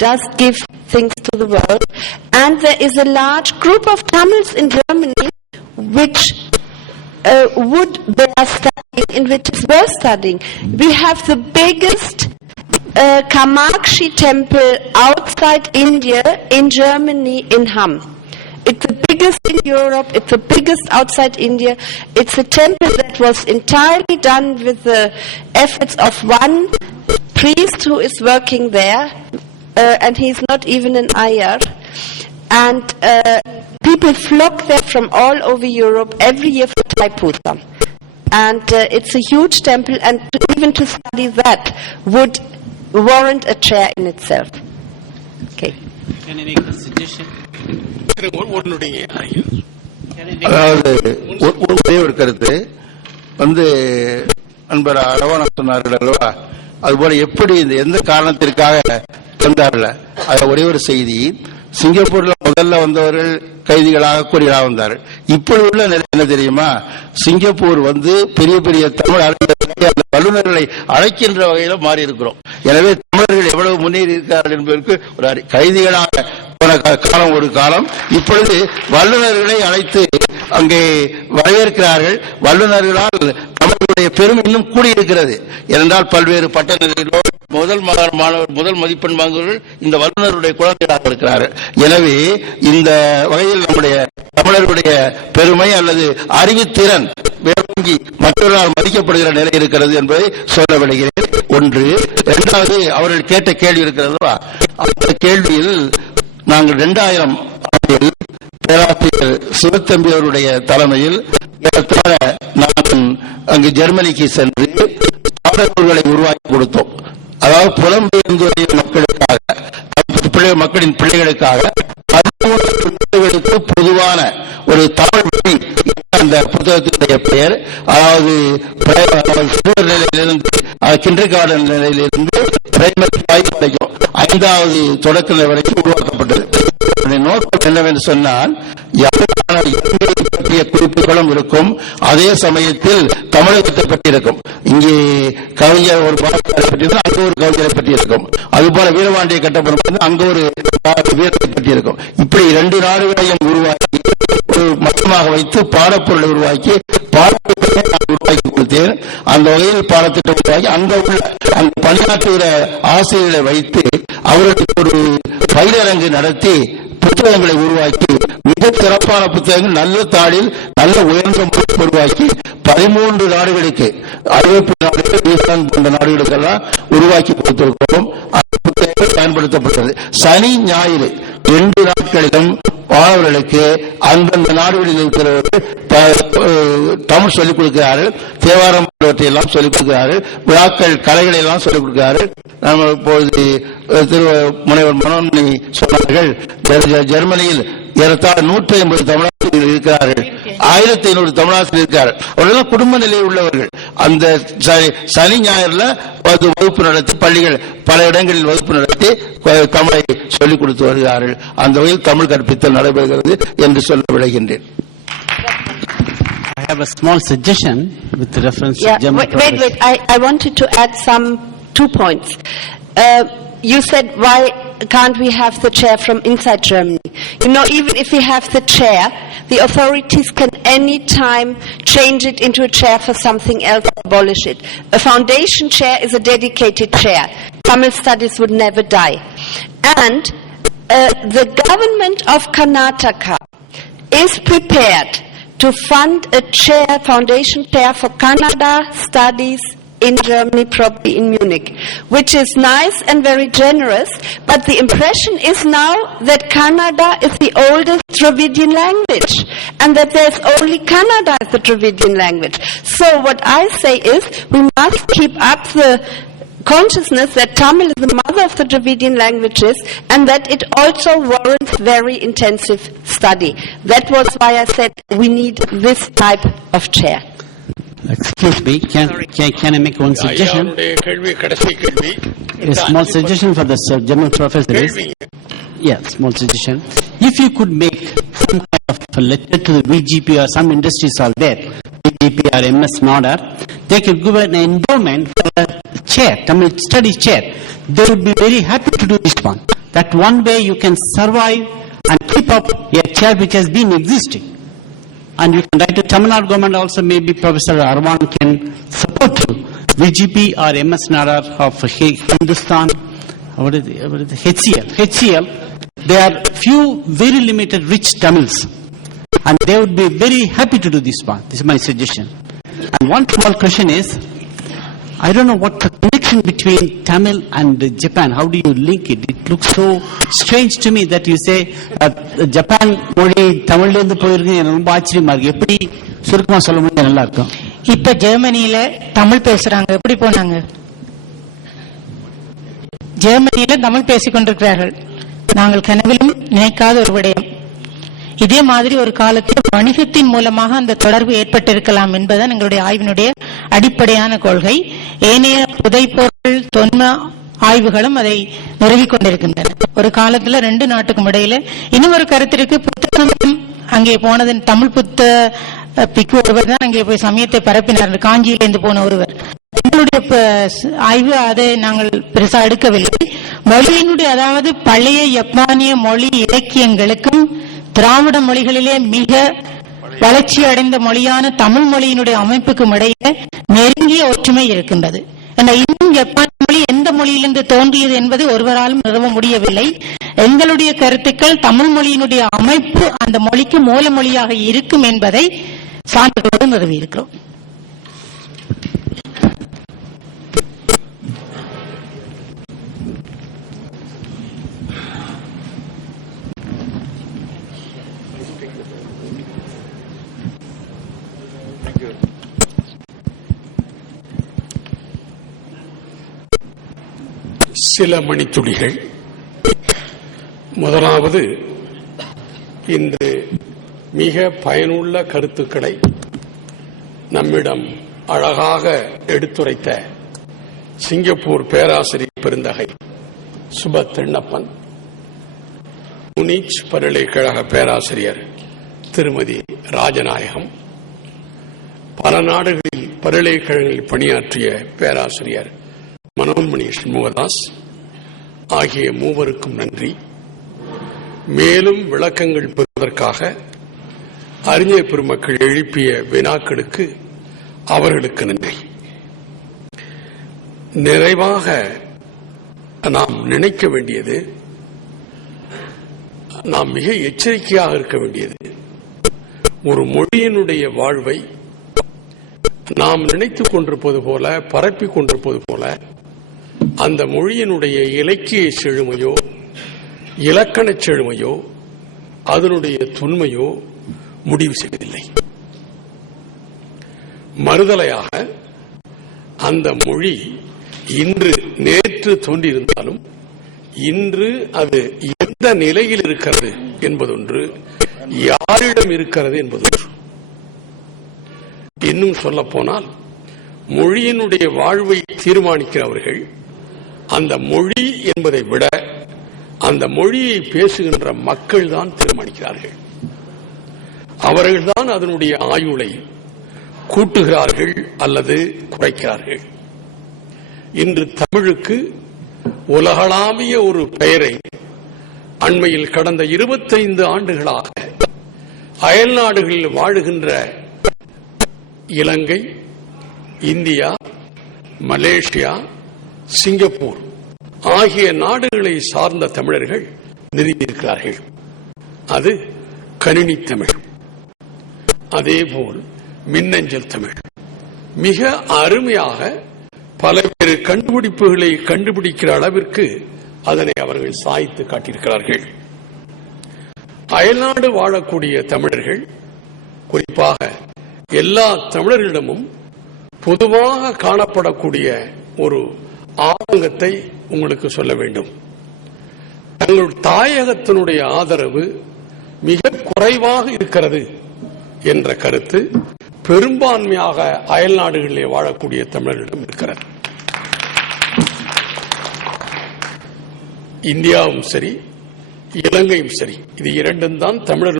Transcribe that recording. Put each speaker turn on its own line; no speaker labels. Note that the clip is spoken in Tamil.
does give things to the world. And there is a large group of Tamils in Germany which uh, would bear studying, in which is worth studying. We have the biggest uh, Kamakshi temple outside India in Germany in Hamm. It's the biggest in Europe, it's the biggest outside India. It's a temple that was entirely done with the efforts of one priest who is working there, and he's not even an ayar. And uh, people flock there from all over Europe every year for Thaipusam. And uh, it's a huge temple, and to, even to study that would warrant a chair in itself. Okay.
Can I make a suggestion?
அதாவது ஒரு ஒரே கருத்து வந்து நண்பர் அரவணா சொன்னார்கள் அல்லவா அதுபோல எப்படி இந்த எந்த காரணத்திற்காக வந்தார்ல அது ஒரே ஒரு செய்தி சிங்கப்பூர்ல முதல்ல வந்தவர்கள் கைதிகளாக கூறியதாக வந்தார்கள் இப்பொழுது உள்ள நிலை என்ன தெரியுமா? சிங்கப்பூர் வந்து பெரிய பெரிய தமிழ் அந்த வல்லுநர்களை அழைக்கின்ற வகையில மாறி இருக்கிறோம் எனவே தமிழர்கள் எவ்வளவு முன்னேறி இருக்கிறார்கள் என்பதற்கு ஒரு அறி- கைதிகளாக போன காலம் ஒரு காலம். இப்பொழுது வல்லுநர்களை அழைத்து அங்கே வரவேற்கிறார்கள். வல்லுநர்களால் தமிழர்களுடைய பெருமை இன்னும் கூடியிருக்கிறது. ஏனென்றால் பல்வேறு பட்டணங்களிலோ முதல் மாணவர் முதல் மதிப்பெண் வாங்குவர்கள் இந்த வல்லுநருடைய குழந்தைகளாக இருக்கிறார்கள். எனவே இந்த வகையில் நம்முடைய தமிழர்களுடைய பெருமை அல்லது அறிவுத்திறன் மற்றவர்களால் மதிக்கப்படுகிற நிலை இருக்கிறது என்பதை சொல்ல விடுகிறேன் ஒன்று இரண்டாவது அவர்கள் கேட்ட கேள்வி இருக்கிறதா அந்த கேள்வியில் நாங்கள் இரண்டாயிரம் ஆண்டில் பேராசிரியர் சிவத்தம்பி அவருடைய தலைமையில் ஏறத்தாழ நான் அங்கு ஜெர்மனிக்கு சென்று பாடநூல்களை உருவாக்கி கொடுத்தோம். அதாவது புலம்பெயர்ந்துடைய மக்களுக்காக பிள்ளை மக்களின் பிள்ளைகளுக்காக பிள்ளைகளுக்கு பொதுவான ஒரு தமிழ் மொழி அந்த புத்தகத்தினுடைய பெயர். அதாவது சிறுவர் நிலையிலிருந்து கிண்டர் கார்டன் நிலையிலிருந்து பிரைமரி வாய்ப்பு ஐந்தாவது தொடக்க நிலை வரைக்கும் உருவாக்கப்பட்டது. நோக்கம் என்னவென்று சொன்னால் பற்றிய குறிப்புகளும் இருக்கும் அதே சமயத்தில் தமிழகத்தை பற்றி இருக்கும். இங்கே கவிஞர் ஒரு பாடத்தை பற்றி இருந்தால் ஒரு கவிஞரை பற்றி இருக்கும். அதுபோல வீரபாண்டிய கட்டப்படும் போது அங்க ஒரு வீரத்தை பற்றி இருக்கும். இப்படி இரண்டு நாடுகளையும் உருவாக்கி ஒரு மட்டமாக வைத்து பாடப்பொருளை உருவாக்கி பாடத்திட்டத்தை நான் உருவாக்கி கொடுத்தேன். அந்த வகையில் பாடத்திட்டம் உருவாக்கி அங்க உள்ள அங்கு பணியாற்றுகிற ஆசிரியர்களை வைத்து அவர்களுக்கு ஒரு பயிரரங்கு நடத்தி புத்தகங்களை உருவாக்கி மிக சிறப்பான புத்தகங்கள் நல்ல தாளில் நல்ல உயர்ந்த முறையில் உருவாக்கி பதிமூன்று நாடுகளுக்கு ஐரோப்பிய நாடுகள் நியூசிலாந்து போன்ற நாடுகளுக்கெல்லாம் உருவாக்கி கொடுத்திருக்கிறோம். அந்த புத்தகங்கள் பயன்படுத்தப்பட்டது. சனி ஞாயிறு ரெண்டு நாட்களிலும் மாணவர்களுக்கு அந்தந்த நாடுகளில் இருக்கிறவர்கள் தமிழ் சொல்லிக் கொடுக்கிறார்கள். தேவாரம் எல்லாம் சொல்லிக் கொடுக்கிறார்கள் விழாக்கள் கலைகளை எல்லாம் சொல்லிக் கொடுக்கிறார்கள் நம்ம இப்பொழுது திரு முனைவர் மனோன்மணி சொன்னார்கள் ஜெர்மனியில் ஏறத்தாழ நூற்றி ஐம்பது தமிழாசிரியர்கள் இருக்கிறார்கள். ஆயிரத்தி ஐநூறு தமிழாசிரியர் இருக்கிறார்கள். அவர்கள் குடும்ப நிலையில் உள்ளவர்கள். அந்த ச- சனி ஞாயிறுல வகுப்பு நடத்தி பள்ளிகள் பல இடங்களில் வகுப்பு நடத்தி தமிழை சொல்லிக் கொடுத்து வருகிறார்கள். அந்த வகையில் தமிழ் கற்பித்தல் நடைபெறுகிறது என்று சொல்ல விளைகின்றேன்.
Have a small suggestion with reference
Yeah,
to German
wait, wait, wait. I, I wanted to add some, two points. Uh, you said, why can't we have the chair from inside Germany? You know, even if we have the chair, the authorities can any time change it into a chair for something else, abolish it. A foundation chair is a dedicated chair. Tamil studies would never die. And uh, the government of Karnataka is prepared to fund a chair, foundation chair for Canada studies in Germany, probably in Munich, which is nice and very generous, but the impression is now that Canada is the oldest Dravidian language, and that there's only Canada as the Dravidian language. So what I say is, we must keep up the consciousness that Tamil is the mother of the Dravidian languages and that it also warrants very intensive study. That was why I said we need this type of chair.
Excuse me, can, can, can I make one suggestion? A small suggestion for the general professor is, yeah, small suggestion. If you could make some kind of a letter to the VGP or some industries are there, VGP or MS Nodar, they could give an endowment for a chair, Tamil study chair. They would be very happy to do this one. That one way you can survive and keep up a chair which has been existing. And you can write to Tamil Nadu government also, maybe Professor Arwan can support you. VGP or MS Nadar of Hi- Hindustan, what is, what is HCL, HCL, they are few very limited rich Tamils. And they would be very happy to do this one. This is my suggestion. And one small question is, I don't know what the connection between Tamil and Japan, how do you link it? It looks so strange to me that you say, uh, Japan மொழி தமிழ்ல இருந்து போயிருக்கு எனக்கு ரொம்ப ஆச்சரியமா இருக்கு. எப்படி சுருக்கமா சொல்ல முடியும் நல்லா இருக்கும்.
இப்ப ஜெர்மனியில தமிழ் பேசுறாங்க. எப்படி போனாங்க? ஜெர்மனியில தமிழ் பேசிக் கொண்டிருக்கிறார்கள் நாங்கள் கனவிலும் நினைக்காத ஒரு விடயம். இதே மாதிரி ஒரு காலத்தில் வணிகத்தின் மூலமாக அந்த தொடர்பு ஏற்பட்டிருக்கலாம் என்பதுதான் எங்களுடைய ஆய்வினுடைய அடிப்படையான கொள்கை. ஏனைய புதைப்பொருள் தொன்ம ஆய்வுகளும் அதை நிறுவிக் கொண்டிருக்கின்றன. ஒரு காலத்துல ரெண்டு நாட்டுக்கும் இடையில இன்னும் ஒரு கருத்திற்கு புத்தகம் அங்கே போனதன் தமிழ் புத்த பிக்கு ஒருவர் தான் அங்கே போய் சமயத்தை பரப்பினார். காஞ்சியிலிருந்து போன ஒருவர். எங்களுடைய ஆய்வு அதை நாங்கள் பெருசா எடுக்கவில்லை. மொழியினுடைய அதாவது பழைய ஜப்பானிய மொழி இலக்கியங்களுக்கும் திராவிட மொழிகளிலே மிக வளர்ச்சி அடைந்த மொழியான தமிழ் மொழியினுடைய அமைப்புக்கும் இடையே நெருங்கிய ஒற்றுமை இருக்கின்றது. இன்னும் ஜப்பான் மொழி எந்த மொழியிலிருந்து தோன்றியது என்பது ஒருவராலும் நிறுவ முடியவில்லை. எங்களுடைய கருத்துக்கள் தமிழ் மொழியினுடைய அமைப்பு அந்த மொழிக்கு மூல மொழியாக இருக்கும் என்பதை சான்றுகளோடு நிறுவியிருக்கிறோம்.
சில மணித்துளிகள். முதலாவது இன்று மிக பயனுள்ள கருத்துக்களை நம்மிடம் அழகாக எடுத்துரைத்த சிங்கப்பூர் பேராசிரியர் பெருந்தகை சுபத் தென்னப்பன் முனிச் பல்கலைக்கழக பேராசிரியர் திருமதி ராஜநாயகம் பல நாடுகளில் பல்கலைக்கழகங்களில் பணியாற்றிய பேராசிரியர் மனோன்மணி சண்முகதாஸ் ஆகிய மூவருக்கும் நன்றி. மேலும் விளக்கங்கள் பெறுவதற்காக அறிஞர் பெருமக்கள் எழுப்பிய வினாக்களுக்கு அவர்களுக்கு நன்றி. நிறைவாக நாம் நினைக்க வேண்டியது நாம் மிக எச்சரிக்கையாக இருக்க வேண்டியது ஒரு மொழியினுடைய வாழ்வை நாம் நினைத்துக் கொண்டிருப்பது போல பரப்பிக் கொண்டிருப்பது போல அந்த மொழியினுடைய இலக்கிய செழுமையோ இலக்கணச் செழுமையோ அதனுடைய தொன்மையோ முடிவு செய்வதில்லை மறுதலையாக அந்த மொழி இன்று நேற்று தோன்றியிருந்தாலும் இன்று அது எந்த நிலையில் இருக்கிறது என்பதொன்று யாரிடம் இருக்கிறது என்பதொன்று. இன்னும் சொல்ல போனால் மொழியினுடைய வாழ்வை தீர்மானிக்கிறவர்கள் அந்த மொழி என்பதை விட அந்த மொழியை பேசுகின்ற மக்கள் தான் தீர்மானிக்கிறார்கள். அவர்கள்தான் அதனுடைய ஆயுளை கூட்டுகிறார்கள் அல்லது குறைக்கிறார்கள். இன்று தமிழுக்கு உலகளாவிய ஒரு பெயரை அண்மையில் கடந்த இருபத்தைந்து ஆண்டுகளாக அயல் நாடுகளில் வாழுகின்ற இலங்கை இந்தியா மலேசியா சிங்கப்பூர் ஆகிய நாடுகளை சார்ந்த தமிழர்கள் நிறுவியிருக்கிறார்கள். அது கணினி தமிழ். அதேபோல் மின்னஞ்சல் தமிழ். மிக அருமையாக பல்வேறு கண்டுபிடிப்புகளை கண்டுபிடிக்கிற அளவிற்கு அதனை அவர்கள் சாய்த்து காட்டியிருக்கிறார்கள். அயல்நாடு வாழக்கூடிய தமிழர்கள் குறிப்பாக எல்லா தமிழர்களிடமும் பொதுவாக காணப்படக்கூடிய ஒரு ஆதங்கத்தை உங்களுக்கு சொல்ல வேண்டும். தங்கள் தாயகத்தினுடைய ஆதரவு மிக குறைவாக இருக்கிறது என்ற கருத்து பெரும்பான்மையாக அயல் நாடுகளிலே வாழக்கூடிய தமிழர்களிடம் இருக்கிறது. இந்தியாவும் சரி இலங்கையும் சரி இது இரண்டும் தான் தமிழர்